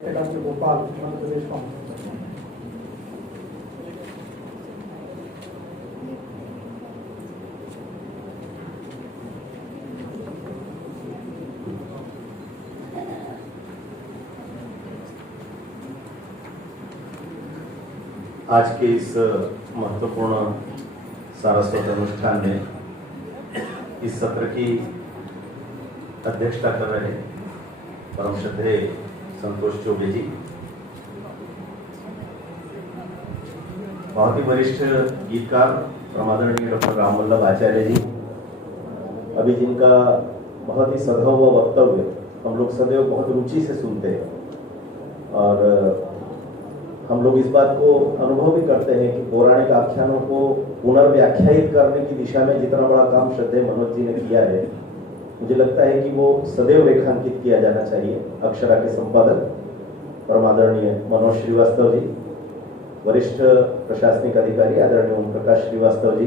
Doctor Bhopal Madhya Pradesh Congress. आज के इस महत्वपूर्ण सारस्वत अनुष्ठान में इस सत्र की अध्यक्षता कर रहे परम श्रद्धेय संतोष चौबे जी, बहुत ही वरिष्ठ गीतकार प्रमादरणीय डॉक्टर राम वल्लभ आचार्य जी, अभी जिनका बहुत ही सदैव वक्तव्य हम लोग सदैव बहुत रुचि से सुनते हैं और हम लोग इस बात को अनुभव भी करते हैं कि पौराणिक आख्यानों को पुनर्व्याख्यायित करने की दिशा में जितना बड़ा काम श्रद्धेय मनोज जी ने किया है, मुझे लगता है कि वो सदैव रेखांकित किया जाना चाहिए। अक्षरा के संपादक परमादरणीय मनोज श्रीवास्तव जी, वरिष्ठ प्रशासनिक अधिकारी आदरणीय ओम प्रकाश श्रीवास्तव जी,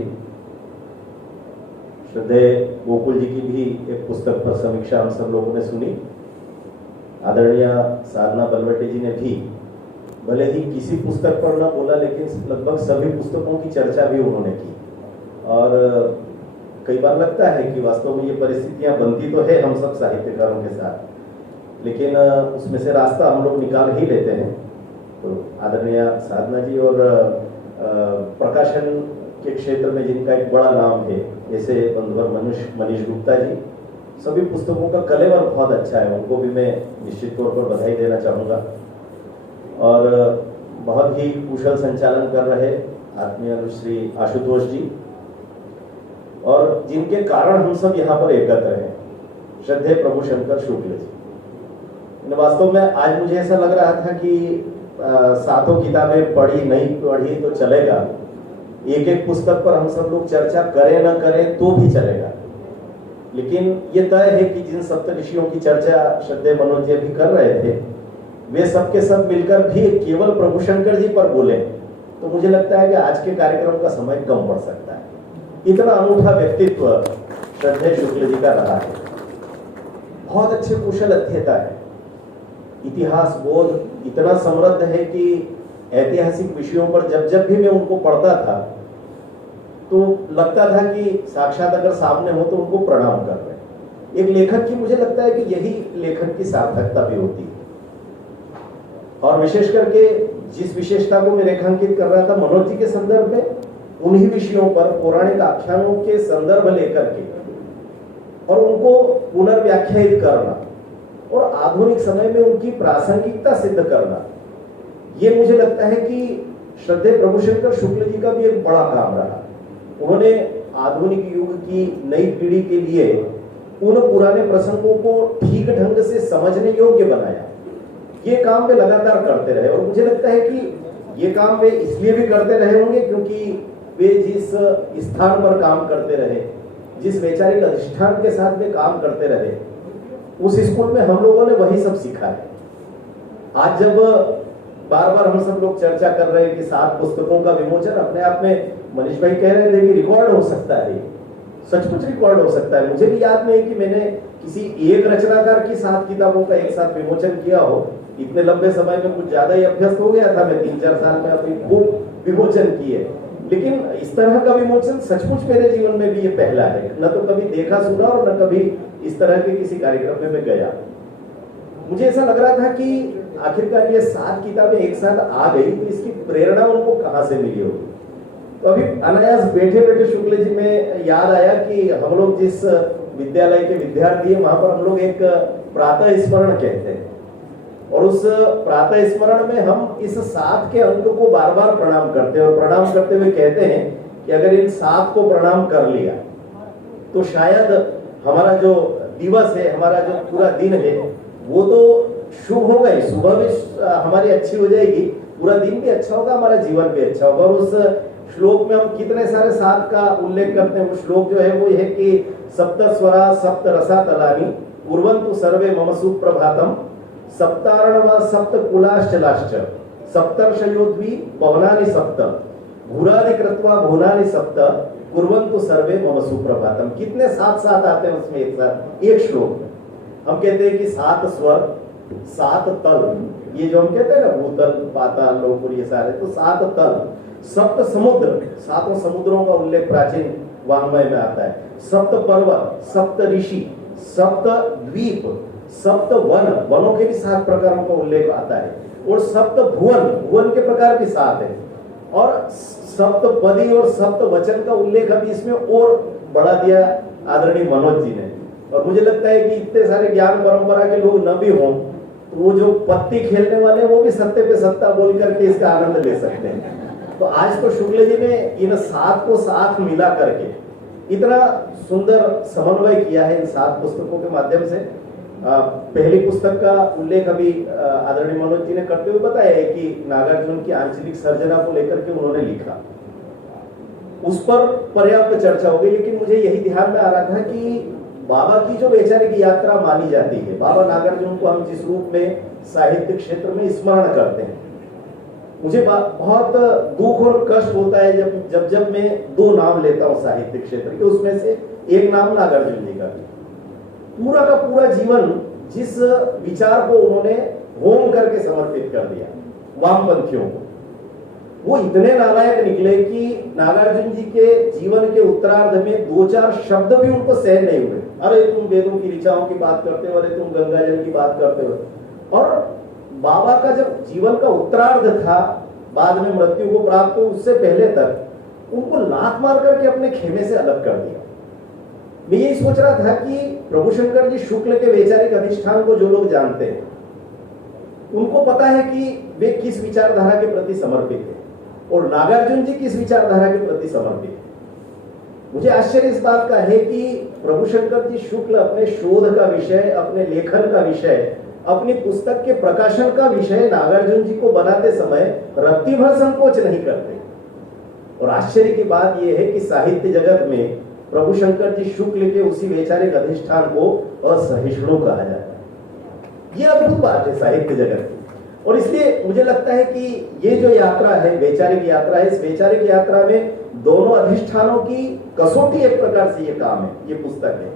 श्रद्धेय गोकुल जी की भी एक पुस्तक पर समीक्षा हम सब लोगों ने सुनी। आदरणीय साधना बलवटे जी ने भी भले ही किसी पुस्तक पर न बोला, लेकिन लगभग सभी पुस्तकों की चर्चा भी उन्होंने की। और कई बार लगता है कि वास्तव में ये परिस्थितियां बनती तो है हम सब साहित्यकारों के साथ, लेकिन उसमें से रास्ता हम लोग निकाल ही लेते हैं। तो आदरणीय साधना जी और प्रकाशन के क्षेत्र में जिनका एक बड़ा नाम है, जैसे बंधुवर मनीष गुप्ता जी, सभी पुस्तकों का कलेवर बहुत अच्छा है, उनको भी मैं निश्चित तौर पर बधाई देना चाहूँगा। और बहुत ही कुशल संचालन कर रहे आत्मीय श्री आशुतोष जी, और जिनके कारण हम सब यहाँ पर एकत्र हैं, श्रद्धेय प्रभु शंकर शुक्ल जी। वास्तव में आज मुझे ऐसा लग रहा था कि सातों किताबें पढ़ी नहीं पढ़ी तो चलेगा, एक एक पुस्तक पर हम सब लोग चर्चा करें न करें तो भी चलेगा, लेकिन ये तय है कि जिन सप्तऋषियों की चर्चा श्रद्धेय मनोज जी भी कर रहे थे, वे सब के सब मिलकर भी केवल प्रभु शंकर जी पर बोले तो मुझे लगता है कि आज के कार्यक्रम का समय कम पड़ सकता है। इतना अनूठा व्यक्तित्व श्रद्धेय शुक्ल जी का रहा है, बहुत अच्छे कुशल अध्येता है, इतिहास बोध इतना समृद्ध है कि ऐतिहासिक विषयों पर जब भी मैं उनको पढ़ता था तो लगता था कि साक्षात अगर सामने हो तो उनको प्रणाम कर रहे। एक लेखक की मुझे लगता है कि यही लेखक की सार्थकता भी होती है। और विशेष करके जिस विशेषता को मैं रेखांकित कर रहा था मनोज जी के संदर्भ में, उन्हीं विषयों पर पौराणिक आख्यानों के संदर्भ लेकर के और उनको पुनर्व्याख्यायित करना और आधुनिक समय में उनकी प्रासंगिकता सिद्ध करना, ये मुझे लगता है कि श्रद्धेय प्रभु शंकर शुक्ल जी का भी एक बड़ा काम रहा। उन्होंने आधुनिक युग की नई पीढ़ी के लिए उन पुराने प्रसंगों को ठीक ढंग से समझने योग्य बनाया। ये काम वे लगातार करते रहे और मुझे लगता है कि ये काम वे इसलिए भी करते रहे होंगे क्योंकि वे जिस स्थान पर काम करते रहे, जिस वैचारिक अधिष्ठान के साथ वे काम करते रहे, उस स्कूल में हम लोगों ने वही सब सीखा है। आज जब बार बार हम सब लोग चर्चा कर रहे हैं कि 7 पुस्तकों का विमोचन, अपने आप में मनीष भाई कह रहे थे कि रिकॉर्ड हो सकता है, सचमुच रिकॉर्ड हो सकता है। मुझे भी याद नहीं कि मैंने किसी एक रचनाकार की 7 किताबों का एक साथ विमोचन किया हो। इतने लंबे समय में कुछ ज्यादा ही अभ्यस्त हो गया था मैं, 3-4 साल में अपनी खूब विमोचन किए, लेकिन इस तरह का विमोचन सचमुच मेरे जीवन में भी ये पहला है। न तो कभी देखा सुना और न कभी इस तरह के किसी कार्यक्रम में मैं गया। मुझे ऐसा लग रहा था कि आखिरकार ये 7 किताबें एक साथ आ गई तो इसकी प्रेरणा उनको कहाँ से मिली होगी। तो अभी अनायास बैठे बैठे शुक्ल जी में याद आया कि हम लोग जिस विद्यालय के विद्यार्थी है, वहां पर हम लोग एक प्रातः स्मरण कहते हैं और उस प्रातः स्मरण में हम इस 7 के अंक को बार बार प्रणाम करते हैं और प्रणाम करते हुए कहते हैं कि अगर इन 7 को प्रणाम कर लिया तो शायद हमारा जो दिवस है, हमारा जो पूरा दिन है, वो तो शुभ होगा ही, सुबह भी हमारी अच्छी हो जाएगी, पूरा दिन भी अच्छा होगा, हमारा जीवन भी अच्छा होगा। और उस श्लोक में हम कितने सारे 7 का उल्लेख करते हैं। वो श्लोक जो है वो है कि सप्त स्वरा सप्त रसा तलानि कुर्वन्तु सर्वे मम सुप्रभातम सप्तारण व सप्त कुलाश्चलाश्च सप्तर्षयोद्वी पवनानि सप्त भूरादि कृत्वा भुवनानि सप्त कुर्वन्तु सर्वे मम सुप्रभातम। कितने 7 आते हैं उसमें एक साथ एक श्लोक। हम कहते हैं कि 7 स्वर, सात तल, ये जो हम कहते हैं ना भूतल पाताल लोक ये सारे, तो सात तल, सप्त समुद्र, सातों समुद्रों का उल्लेख प्राचीन वाङ्मय में आता है, सप्त पर्वत, सप्त ऋषि, सप्त द्वीप, सप्त वन, वनों के भी 7 प्रकारों का उल्लेख आता है, और सप्त भुवन, भुवन के प्रकार भी 7 है, और सप्त पदी और सप्त वचन का उल्लेख अभी इसमें और बढ़ा दिया आदरणीय मनोज जी ने। और मुझे लगता है कि इतने सारे ज्ञान परंपरा के लोग न भी हों तो वो जो पत्ती खेलने वाले वो भी सत्ते पे सत्ता बोल करके इसका आनंद ले सकते हैं। तो आज तो शुक्ल जी ने इन 7 को साथ मिला करके इतना सुंदर समन्वय किया है इन 7 पुस्तकों के माध्यम से। पहली पुस्तक का उल्लेख अभी आदरणीय मनोज जी ने करते हुए बताया है कि नागार्जुन की आंचलिक सर्जना को लेकर के उन्होंने लिखा, उस पर पर्याप्त चर्चा हो गई, लेकिन मुझे यही ध्यान में आ रहा था कि बाबा की जो वैचारिक यात्रा मानी जाती है, बाबा नागार्जुन को हम जिस रूप में साहित्य क्षेत्र में स्मरण करते हैं, मुझे बहुत दुख और कष्ट होता है जब मैं 2 नाम लेता हूं साहित्य क्षेत्र के, उसमें से एक नाम नागार्जुन जी का। पूरा का पूरा जीवन जिस विचार को उन्होंने होम करके समर्पित कर दिया वामपंथियों को, वो इतने नालायक निकले कि नागार्जुन जी के जीवन के उत्तरार्ध में 2-4 शब्द भी उनको सहन नहीं हुए। अरे तुम वेदों की ऋचाओं की बात करते हो, अरे तुम गंगा जल की बात करते हो। और बाबा का जब जीवन का उत्तरार्ध था, बाद में मृत्यु को प्राप्त हो, उससे पहले तक उनको लात मार करके अपने खेमे से अलग कर दिया। मैं यही सोच रहा था कि प्रभु शंकर जी शुक्ल के वैचारिक अधिष्ठान को जो लोग जानते हैं उनको पता है कि वे किस विचारधारा के प्रति समर्पित है और नागार्जुन जी किस विचारधारा के प्रति समर्पित है। मुझे आश्चर्य इस बात का है कि प्रभु शंकर जी शुक्ल अपने शोध का विषय, अपने लेखन का विषय, अपनी पुस्तक के प्रकाशन का विषय नागार्जुन जी को बनाते समय रत्ती भर संकोच नहीं करते। और आश्चर्य की बात यह है कि साहित्य जगत में प्रभु शंकर जी शुक्ल के उसी वैचारिक अधिष्ठान को असहिष्णु कहा जाता है। यह अद्भुत बात है साहित्य जगत की। और इसलिए मुझे लगता है कि ये जो यात्रा है, वैचारिक यात्रा है, इस वैचारिक यात्रा में दोनों अधिष्ठानों की कसौटी एक प्रकार से ये काम है, ये पुस्तक है।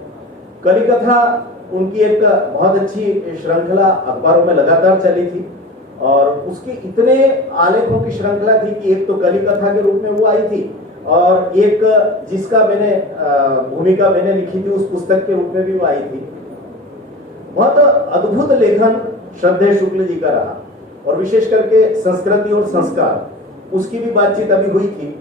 कलिकथा उनकी एक बहुत अच्छी श्रृंखला अखबारों में लगातार चली थी और उसकी इतने आलेखों की श्रृंखला थी कि एक तो कलिकथा के रूप में वो आई थी और एक जिसका मैंने भूमिका मैंने लिखी थी उस पुस्तक के रूप में भी वो आई थी। बहुत अद्भुत लेखन श्रद्धेय शुक्ल जी का रहा और विशेष करके संस्कृति और संस्कार उसकी भी बातचीत अभी हुई थी।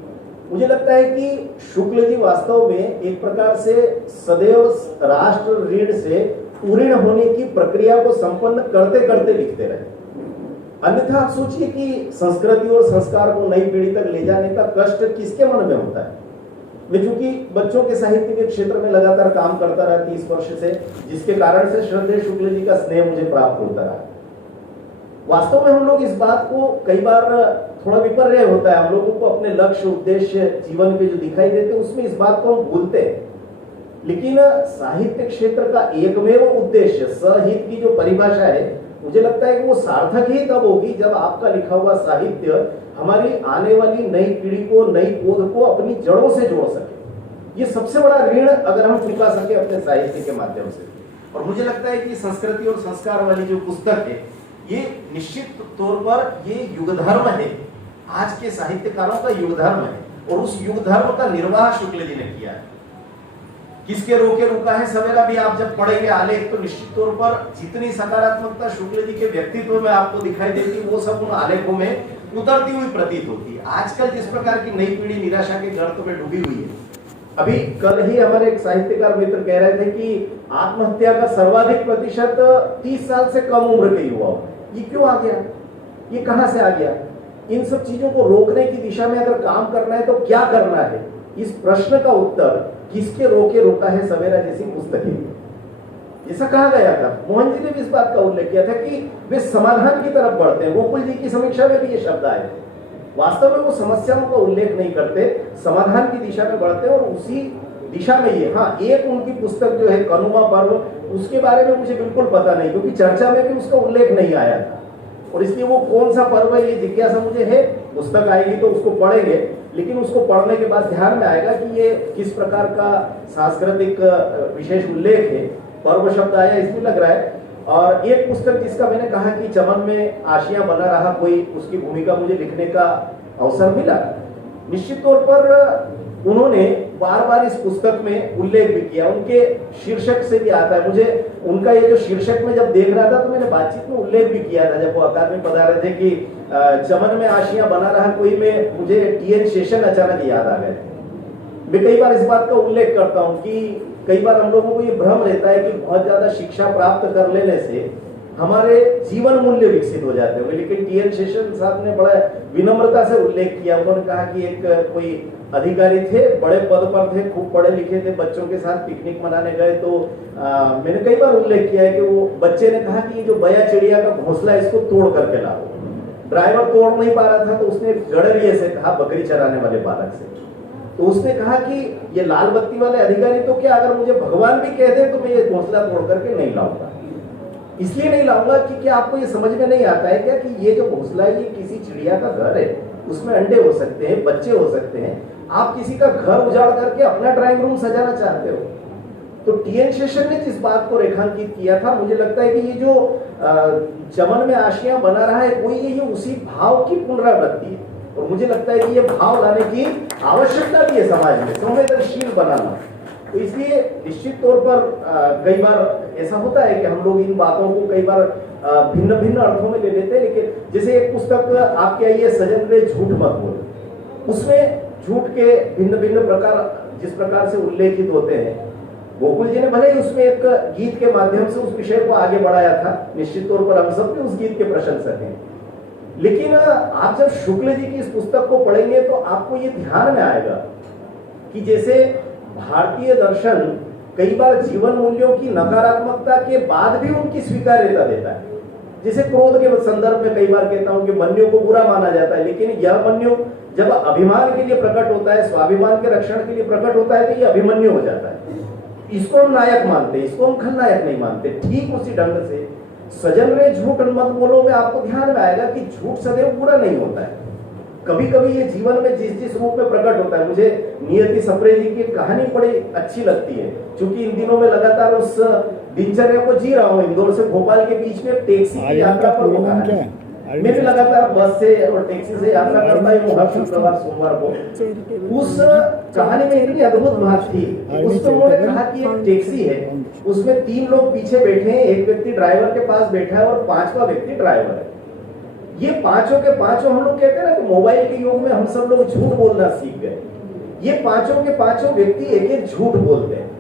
मुझे लगता है कि शुक्ल जी वास्तव में एक प्रकार से सदैव राष्ट्र ऋण से उऋण होने की प्रक्रिया को संपन्न करते करते लिखते रहे। अन्यथा आप सोचिए कि संस्कृति और संस्कार को नई पीढ़ी तक ले जाने का कष्ट किसके मन में होता है। मैं चूंकि बच्चों के साहित्य के क्षेत्र में लगातार काम करता रहा 30 वर्ष से, जिसके कारण से श्रद्धेय शुक्ल जी का स्नेह मुझे प्राप्त होता रहा। वास्तव में हम लोग इस बात को कई बार थोड़ा विपर्य होता है, हम लोगों को अपने लक्ष्य उद्देश्य जीवन के जो दिखाई देते उसमें इस बात को हम भूलते हैं। लेकिन साहित्य क्षेत्र का एकमेव उद्देश्य सहित की जो परिभाषा है, मुझे लगता है कि वो सार्थक ही तब होगी जब आपका लिखा हुआ साहित्य हमारी आने वाली नई पीढ़ी को, नई पोध को अपनी जड़ों से जोड़ सके। ये सबसे बड़ा ऋण अगर हम चुका सके अपने साहित्य के माध्यम से। और मुझे लगता है कि संस्कृति और संस्कार वाली जो पुस्तक है ये निश्चित तौर पर ये युग धर्म है, आज के साहित्यकारों का युग धर्म है और उस युग धर्म का निर्वाह शुक्ल जी ने किया है। किसके रोके रुका है सवेरा भी आप जब पढ़ेंगे आलेख तो निश्चित तौर पर जितनी सकारात्मकता शुक्ल जी के व्यक्तित्व में आपको दिखाई देती है वो सब उन आलेखों में उतरती हुई प्रतीत होती है। आजकल जिस प्रकार की नई पीढ़ी निराशा के गर्त में डूबी हुई है, अभी कल ही हमारे एक साहित्यकार मित्र कह रहे थे कि आत्महत्या का सर्वाधिक प्रतिशत 30 साल से कम उम्र के युवाओं में। ये क्यों आ गया, ये कहां से आ गया? इन सब चीजों को रोकने की दिशा में अगर काम करना है तो क्या करना है, इस प्रश्न का उत्तर किसके रोके रोका है सवेरा जैसी पुस्तकें। जैसा कहा गया था, मोहन जी ने भी इस बात का उल्लेख किया था कि वे समाधान की तरफ बढ़ते हैं। गोकुल जी की समीक्षा में भी ये शब्द आए थे। वास्तव में वो समस्याओं का उल्लेख नहीं करते, समाधान की दिशा में बढ़ते हैं और उसी दिशा में ये, हाँ, एक उनकी पुस्तक जो है कनुमा पर्व, उसके बारे में मुझे बिल्कुल पता नहीं क्योंकि चर्चा में भी उसका उल्लेख नहीं आया था और इसलिए वो कौन सा पर्व है ये जिज्ञासा मुझे है। पुस्तक आएगी तो उसको पढ़ेंगे, लेकिन उसको पढ़ने के बाद ध्यान में आएगा कि ये किस प्रकार का सांस्कृतिक विशेष उल्लेख है। पर्व शब्द आया इसमें लग रहा है और एक पुस्तक जिसका मैंने कहा कि चमन में आशियां बना रहा कोई, उसकी भूमिका मुझे लिखने का अवसर मिला। निश्चित तौर पर उन्होंने बार बार इस पुस्तक में उल्लेख भी किया, उनके शीर्षक से भी आता है। मुझे उनका ये जो शीर्षक में जब देख रहा था तो मैंने बातचीत में उल्लेख भी किया था जब वो अकादमी पधार रहे थे कि चमन में आशियां बना रहा कोई में, मुझे टी.एन. शेषन अचानक याद आ गए। मैं कई बार इस बात का उल्लेख करता हूं कि कई बार हम लोगों को ये भ्रम रहता है कि बहुत ज्यादा शिक्षा प्राप्त कर लेने से हमारे जीवन मूल्य विकसित हो जाते हैं, लेकिन टी.एन. शेषन साहब ने बड़ा विनम्रता से उल्लेख किया। उन्होंने कहा कि एक कोई अधिकारी थे, बड़े पद पर थे, खूब पढ़े लिखे थे, बच्चों के साथ पिकनिक मनाने गए तो मैंने कई बार उल्लेख किया है कि वो बच्चे ने कहा कि ये जो बया चिड़िया का घोंसला इसको तोड़ करके लाओ। ड्राइवर तोड़ नहीं पा रहा था तो उसने गडरिये से कहा, बकरी चराने वाले बालक से, तो उसने कहा कि ये लाल बत्ती वाले अधिकारी तो क्या अगर मुझे भगवान भी कह दे तो मैं ये घोंसला तोड़ करके नहीं लाऊंगा। इसलिए नहीं लाऊंगा कि क्या आपको ये समझ में नहीं आता है क्या कि ये जो घोंसला है ये किसी चिड़िया का घर है, उसमें अंडे हो सकते हैं, बच्चे हो सकते हैं। आप किसी का घर उजाड़ करके अपना ड्राइंग रूम सजाना चाहते हो। तो टी.एन. शेषन ने जिस बात को रेखांकित किया था, मुझे लगता है कि ये जो चमन में आशियां बना रहा है कोई, ये उसी भाव की पुनरावृत्ति है। और मुझे लगता है कि ये भाव लाने की आवश्यकता भी है समाज में, संवेदनशील बनाना। तो इसलिए निश्चित तौर पर कई बार ऐसा होता है कि हम लोग इन बातों को कई बार भिन्न भिन्न अर्थों में ले लेते हैं। लेकिन जैसे एक पुस्तक आपके आई है, सजन रे झूठ मत बोल, उसमें झूठ के भिन्न भिन्न प्रकार जिस प्रकार से उल्लेखित होते हैं, गोकुल जी ने भले ही उसमें एक गीत के माध्यम से उस विषय को आगे बढ़ाया था। निश्चित तौर पर हम सब भी उस गीत के प्रशंसक हैं। लेकिन आप जब शुक्ल जी की इस पुस्तक को पढ़ेंगे तो आपको ये ध्यान में आएगा कि जैसे भारतीय दर्शन कई बार जीवन मूल्यों की नकारात्मकता के बाद भी उनकी स्वीकार्यता देता है। जैसे क्रोध के संदर्भ में कई बार कहता हूं कि मन्यु को बुरा माना जाता है, लेकिन यह मन्यु जब अभिमान के लिए प्रकट होता है, स्वाभिमान के रक्षण के लिए प्रकट होता है तो यह अभिमन्यु हो जाता है। इसको हम नायक मानते हैं, इसको हम खलनायक नहीं मानते। ठीक उसी ढंग से सजन रे झूठ मत बोलो में आपको ध्यान में आएगा कि झूठ सदैव बुरा नहीं होता है। कभी कभी ये जीवन में जिस जिस रूप में प्रकट होता है, मुझे नियति सप्रे जी की कहानी बड़ी अच्छी लगती है, क्योंकि इन दिनों में लगातार उस दिनचर्या को जी रहा हूँ। इंदौर से भोपाल के बीच में टैक्सी की यात्रा पर होता है। मैं भी लगातार बस से और टैक्सी से यात्रा करता हूँ हर शुक्रवार सोमवार को। उस कहानी में इतनी अद्भुत बात थी, उसमें उन्होंने कहा कि एक टैक्सी है, उसमें 3 लोग पीछे बैठे हैं, एक व्यक्ति ड्राइवर के पास बैठा है और 5वां व्यक्ति ड्राइवर है। ये पांचों के पांचों, हम लोग कहते हैं ना कि मोबाइल के युग में हम सब लोग झूठ बोलना सीख गए। ये पांचों के पांचों व्यक्ति एक एक झूठ बोलते हैं।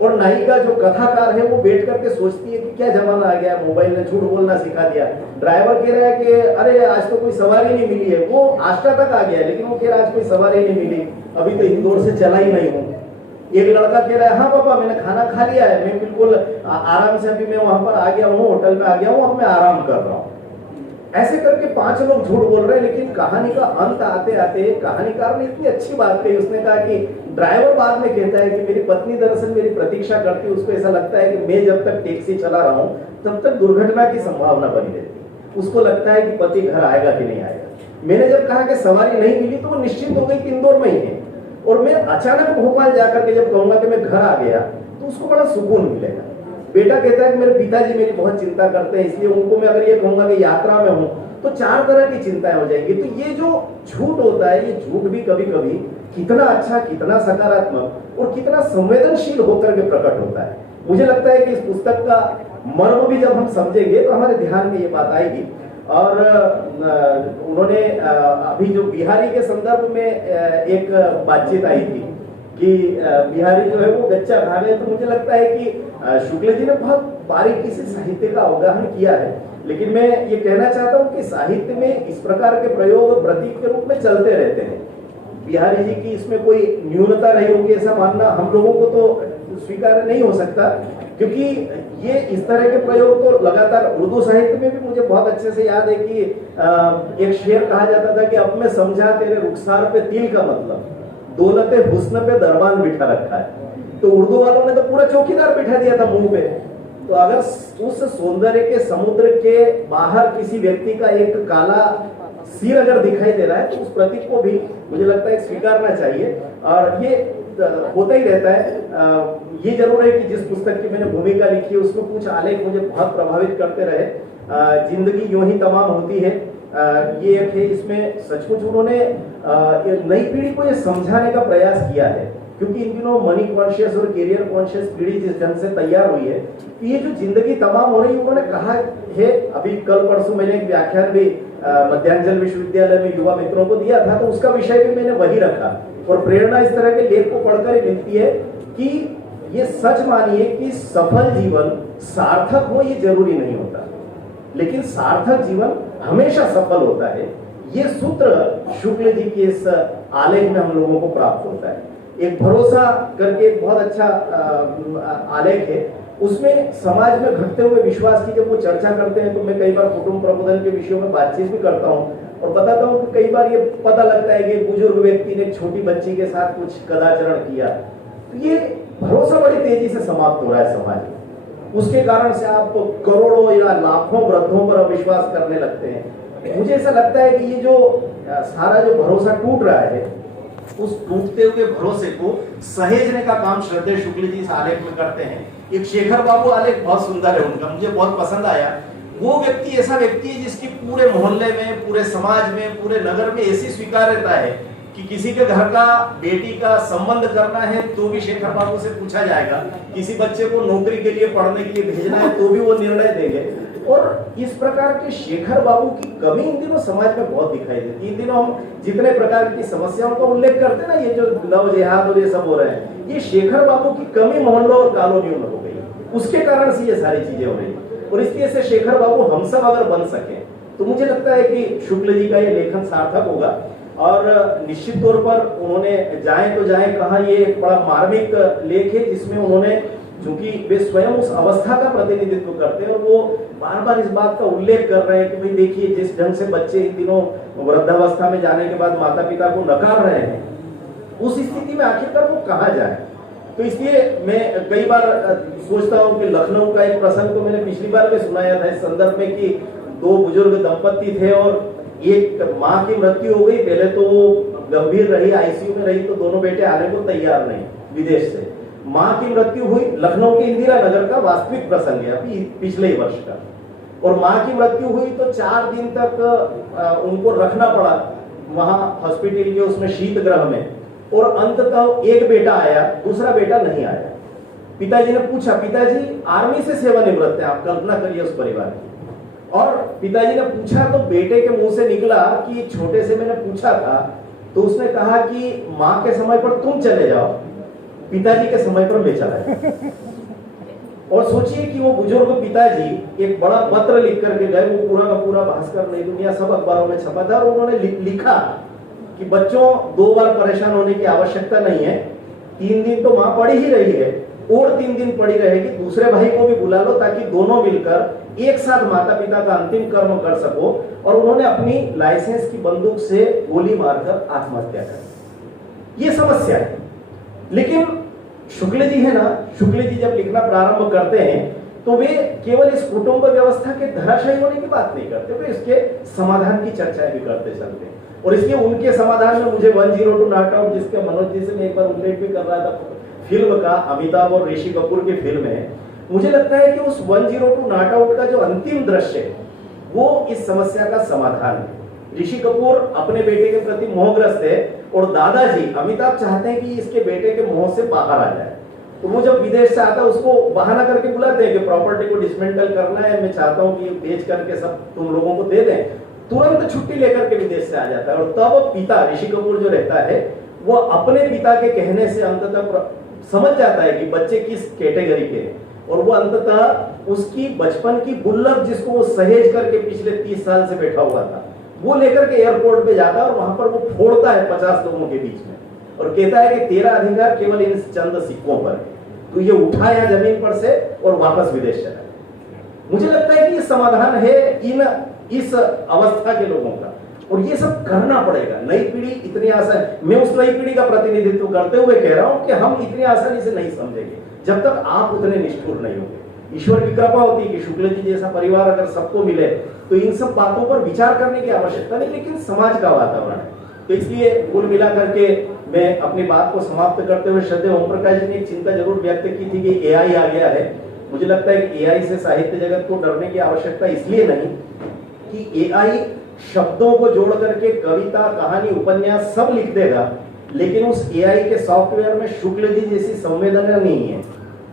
और नायिका जो कथाकार है वो बैठ करके सोचती है कि क्या जमाना आ गया, मोबाइल ने झूठ बोलना सिखा दिया। ड्राइवर कह रहा है कि अरे आज तो कोई सवारी नहीं मिली है, वो आष्टा तक आ गया लेकिन वो कह रहा है आज कोई सवारी नहीं मिली, अभी तो इंदौर से चला ही नहीं हूँ। एक लड़का कह रहा है हाँ पापा मैंने खाना खा लिया है, मैं बिल्कुल आराम से अभी मैं वहां पर आ गया हूँ, होटल में आ गया हूँ, अब मैं आराम कर रहा हूँ। ऐसे करके 5 लोग झूठ बोल रहे हैं। लेकिन कहानी का अंत आते आते कहानीकार ने इतनी अच्छी बात कही, उसने कहा कि ड्राइवर बाद में कहता है कि मेरी पत्नी दरअसल मेरी प्रतीक्षा करती है, उसको ऐसा लगता है कि मैं जब तक टैक्सी चला रहा हूं तब तक दुर्घटना की संभावना बनी रहती, उसको लगता है कि पति घर आएगा कि नहीं आएगा। मैंने जब कहा कि सवारी नहीं मिली तो वो निश्चिंत हो गई कि इंदौर में ही है, और मैं अचानक भोपाल जाकर के जब कहूंगा कि मैं घर आ गया तो उसको बड़ा सुकून मिलेगा। बेटा कहता है कि मेरे पिताजी मेरी बहुत चिंता करते हैं, इसलिए उनको मैं अगर ये कहूंगा कि यात्रा में हूं तो 4 तरह की चिंताएं हो जाएंगी। तो ये जो झूठ होता है, ये झूठ भी कभी कभी कितना अच्छा, कितना सकारात्मक और कितना संवेदनशील होकर के प्रकट होता है। मुझे लगता है कि इस पुस्तक का मर्म भी जब हम समझेंगे तो हमारे ध्यान में ये बात आएगी। और उन्होंने अभी जो बिहारी के संदर्भ में एक बातचीत आई थी कि बिहारी जो है वो गच्चा खा गए, तो मुझे लगता है कि शुक्ल जी ने बहुत बारीकी से साहित्य का अवगाहन किया है। लेकिन मैं ये कहना चाहता हूँ कि साहित्य में इस प्रकार के प्रयोग प्रतीक के रूप में चलते रहते हैं। बिहारी जी की इसमें कोई न्यूनता नहीं होगी ऐसा मानना हम लोगों को तो स्वीकार नहीं हो सकता, क्योंकि ये इस तरह के प्रयोग तो लगातार उर्दू साहित्य में भी मुझे बहुत अच्छे से याद है कि एक शेर कहा जाता था कि अब मैं समझा तेरे रुखसार पे तिल का मतलब, दौलत हुस्न पे दरबान बिठा रखा है। तो उर्दू वालों ने तो पूरा चौकीदार बिठा दिया था मुंह पे। तो अगर उस सौंदर्य के समुद्र के बाहर किसी व्यक्ति का एक काला सिर अगर दिखाई दे रहा है तो उस प्रतीक को भी मुझे लगता है स्वीकारना चाहिए। और ये होता ही रहता है। ये जरूर है कि जिस पुस्तक की मैंने भूमिका लिखी है उसमें कुछ आलेख मुझे बहुत प्रभावित करते रहे। जिंदगी यूं ही तमाम होती है, ये एक है, इसमें सचमुच उन्होंने नई पीढ़ी को ये समझाने का प्रयास किया है, क्योंकि इन दिनों मनी कॉन्शियस और करियर कॉन्शियस पीढ़ी जिस ढंग से तैयार हुई है, ये जो जिंदगी तमाम हो रही है, उन्होंने कहा है, अभी कल परसों मैंने एक व्याख्यान भी मध्यांचल विश्वविद्यालय में युवा मित्रों को दिया था, तो उसका विषय भी मैंने वही रखा। और प्रेरणा इस तरह के लेख को पढ़कर ही मिलती है कि ये सच मानिए कि सफल जीवन सार्थक हो ये जरूरी नहीं होता, लेकिन सार्थक जीवन हमेशा सफल होता है। ये सूत्र शुक्ल जी के इस आलेख में हम लोगों को प्राप्त होता है। एक भरोसा करके एक बहुत अच्छा आलेख है, उसमें समाज में घटते हुए विश्वास की जब वो चर्चा करते हैं, तो मैं कई बार कुटुंब प्रबोधन के विषयों में बातचीत भी करता हूँ और बताता हूँ कि कई बार ये पता लगता है कि बुजुर्ग व्यक्ति ने छोटी बच्ची के साथ कुछ कदाचरण किया, तो ये भरोसा बड़ी तेजी से समाप्त हो रहा है समाज में। उसके कारण से आप करोड़ों या लाखों वृद्धों पर अविश्वास करने लगते हैं। मुझे ऐसा लगता है कि ये जो सारा जो भरोसा टूट रहा है, उस टूटते हुए भरोसे को सहेजने का काम श्रद्धेय शुक्ल जी इस आलेख में करते हैं। एक शेखर बाबू आलेख बहुत सुंदर है उनका, मुझे बहुत पसंद आया। वो व्यक्ति ऐसा व्यक्ति है जिसकी पूरे मोहल्ले में, पूरे समाज में, पूरे नगर में ऐसी स्वीकार्यता है कि किसी के घर का बेटी का संबंध करना है तो भी शेखर बाबू से पूछा जाएगा, किसी बच्चे को नौकरी के लिए पढ़ने के लिए भेजना है तो भी वो निर्णय देंगे। और इस प्रकार के शेखर बाबू की कमी इन दिनों समाज में बहुत दिखाई देती है। इन दिनों हम जितने प्रकार की समस्याओं का उल्लेख करते हैं ना, ये जो लव जिहाद और ये सब हो रहे हैं, ये शेखर बाबू की कमी मोहल्लों और कॉलोनियों में हो गई, उसके कारण से ये सारी चीजें हो रही। और इसलिए से शेखर बाबू हम सब अगर बन सके तो मुझे लगता है कि शुक्ल जी का ये लेखन सार्थक होगा। और निश्चित तौर पर उन्होंने जाए तो जाए कहा, ये एक बड़ा मार्मिक लेख है जिसमें उन्होंने, चूंकि वे स्वयं उस अवस्था का प्रतिनिधित्व करते हैं और वो बार बार इस बात का उल्लेख कर रहे हैं कि भाई देखिए जिस ढंग से बच्चे इन दिनों वृद्धावस्था में जाने के बाद माता पिता को नकार रहे हैं, उस स्थिति में आखिरकार वो कहाँ जाए। तो इसलिए मैं कई बार सोचता हूँ कि लखनऊ का एक प्रसंग तो मैंने पिछली बार भी सुनाया था इस संदर्भ में कि दो बुजुर्ग दंपत्ति थे और एक माँ की मृत्यु हो गई। पहले तो वो गंभीर रही, आईसीयू में रही, तो दोनों बेटे आने को तैयार नहीं विदेश से। माँ की मृत्यु हुई, लखनऊ के इंदिरा नगर का वास्तविक प्रसंग है अभी पिछले ही वर्ष का। और माँ की मृत्यु हुई तो 4 दिन तक उनको रखना पड़ा वहां हॉस्पिटल के उसमें शीत गृह में। और अंततः एक बेटा आया, दूसरा बेटा नहीं आया। पिताजी ने पूछा, पिताजी आर्मी से सेवानिवृत्त है, आप कल्पना करिए उस परिवार की। और पिताजी ने पूछा तो बेटे के मुंह से निकला कि छोटे से मैंने पूछा था तो उसने कहा कि माँ के समय पर तुम चले जाओ, पिताजी के समय पर मैं चला जाऊं। और सोचिए कि वो बुजुर्ग पिताजी एक बड़ा पत्र लिख करके गए, वो पूरा का पूरा भास्कर नई दुनिया सब अखबारों में छपा था, और उन्होंने लिखा कि बच्चों 2 बार परेशान होने की आवश्यकता नहीं है, 3 दिन तो माँ पड़ी ही रही है और 3 दिन पड़ी रहेगी, दूसरे भाई को भी बुला लो ताकि दोनों मिलकर एक साथ माता पिता का अंतिम कर्म कर सको। और उन्होंने अपनी लाइसेंस की बंदूक से गोली मारकर आत्महत्या कर। ये समस्या है। लेकिन शुक्ल जी है ना, शुक्ल जी जब लिखना प्रारंभ करते हैं तो वे केवल इस कुटुंब व्यवस्था के धराशायी होने की बात नहीं करते, वे इसके समाधान की चर्चाएं भी करते चलते हैं। और इसलिए उनके समाधान में मुझे 102 नॉट आउट, जिसके मनोज जी से मैं एक बार उल्लेख भी कर रहा था, फिल्म का, अमिताभ और ऋषि कपूर की फिल्म है, मुझे लगता है कि उस 102 नॉट आउट का जो अंतिम दृश्य है वो इस समस्या का समाधान है। ऋषि कपूर अपने बेटे के प्रति मोहग्रस्त है और दादाजी अमिताभ चाहते हैं कि इसके बेटे के मोह से बाहर आ जाए। तो वो जब विदेश से आता है उसको बहाना करके बुलाते हैं कि प्रॉपर्टी को डिसमेंटल करना है, मैं चाहता हूँ कि ये बेच करके सब तुम लोगों को दे दें। तुरंत छुट्टी लेकर के विदेश से आ जाता है। और तब पिता ऋषि कपूर जो रहता है वो अपने पिता के कहने से अंततः समझ जाता है कि बच्चे किस कैटेगरी के हैं, और वो अंततः उसकी बचपन की गुल्लक जिसको वो सहेज करके पिछले 30 साल से बैठा हुआ था वो लेकर के एयरपोर्ट पे जाता है और वहां पर वो फोड़ता है 50 लोगों के बीच में और कहता है कि तेरा अधिकार केवल इन चंद सिक्कों पर है, तो ये उठाया जमीन पर से और वापस विदेश चला। मुझे लगता है कि ये समाधान है इस अवस्था के लोगों का, और ये सब करना पड़ेगा। नई पीढ़ी इतनी आसान, मैं उस नई पीढ़ी का प्रतिनिधित्व करते हुए कह रहा हूं कि हम इतनी आसानी से नहीं समझेंगे जब तक आप उतने निष्ठुर नहीं होंगे। ईश्वर की कृपा होती है कि शुक्ल जी जैसा परिवार अगर सबको मिले तो इन सब बातों पर विचार करने की आवश्यकता नहीं, लेकिन समाज का वातावरण है। तो इसलिए कुल मिलाकर के मैं अपनी बात को समाप्त करते हुए श्रद्धेय ओम प्रकाश जी ने एक चिंता जरूर व्यक्त की थी कि एआई आ गया है। मुझे लगता है कि एआई से साहित्य जगत को डरने की आवश्यकता इसलिए नहीं कि एआई शब्दों को जोड़ करके कविता, कहानी, उपन्यास सब लिख देगा, लेकिन उस एआई के सॉफ्टवेयर में शुक्ल जी जैसी संवेदना नहीं है।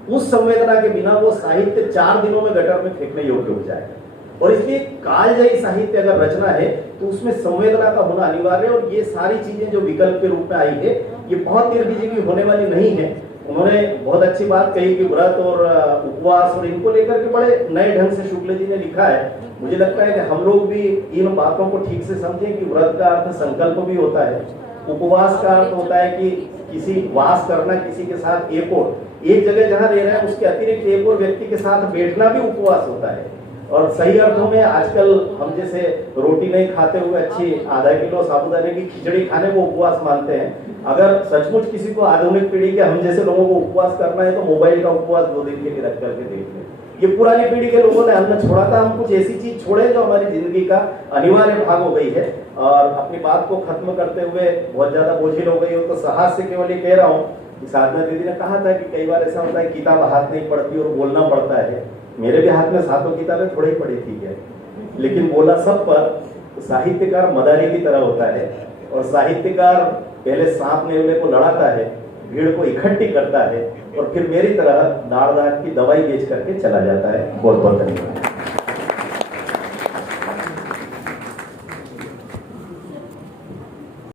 उस संवेदना के बिना वो साहित्य 4 दिनों में गटर में फेंकने योग्य हो जाएगा। और इसलिए कालजयी साहित्य अगर रचना है तो उसमें संवेदना का होना अनिवार्य है। और ये सारी चीजें जो विकल्प के रूप में आई है, ये बहुत निर्विजीवी होने वाली नहीं है। उन्होंने बहुत अच्छी बात कही कि व्रत और उपवास और इनको लेकर के बड़े नए ढंग से शुक्ल जी ने लिखा है। मुझे लगता है कि हम लोग भी इन बातों को ठीक से समझें कि व्रत का अर्थ संकल्प भी होता है, उपवास का अर्थ होता है कि किसी वास करना, किसी के साथ एक जगह जहां रह रहे हैं उसके अतिरिक्त एक और व्यक्ति के साथ बैठना भी उपवास होता है। और सही अर्थों में आजकल हम जैसे रोटी नहीं खाते हुए अच्छी आधा किलो साबूदाने की खिचड़ी खाने को उपवास मानते हैं। अगर सचमुच किसी को आधुनिक पीढ़ी के हम जैसे लोगों को उपवास करना है तो मोबाइल का उपवास 2 दिन के लिए रख करके देख लें। ये पुरानी पीढ़ी के लोगों ने अन्न छोड़ा था, हम कुछ ऐसी चीज छोड़े जो हमारी जिंदगी का अनिवार्य भाग हो गई है। और अपनी बात को खत्म करते हुए बहुत ज्यादा बोझिल हो गई हो तो साहस से केवल ये कह रहा हूँ कि साधना दीदी ने कहा था कि कई बार ऐसा होता है किताब हाथ नहीं पड़ती और बोलना पड़ता है। मेरे भी हाथ में 7 किताबें थोड़ी पड़ी थी है, लेकिन बोला सब पर। साहित्यकार मदारी की तरह होता है और साहित्यकार पहले सांप नेवले को लड़ाता है, भीड़ को इकट्ठी करता है और फिर मेरी तरह दाढ़ दाढ़ की दवाई बेच करके चला जाता है। बहुत बहुत धन्यवाद।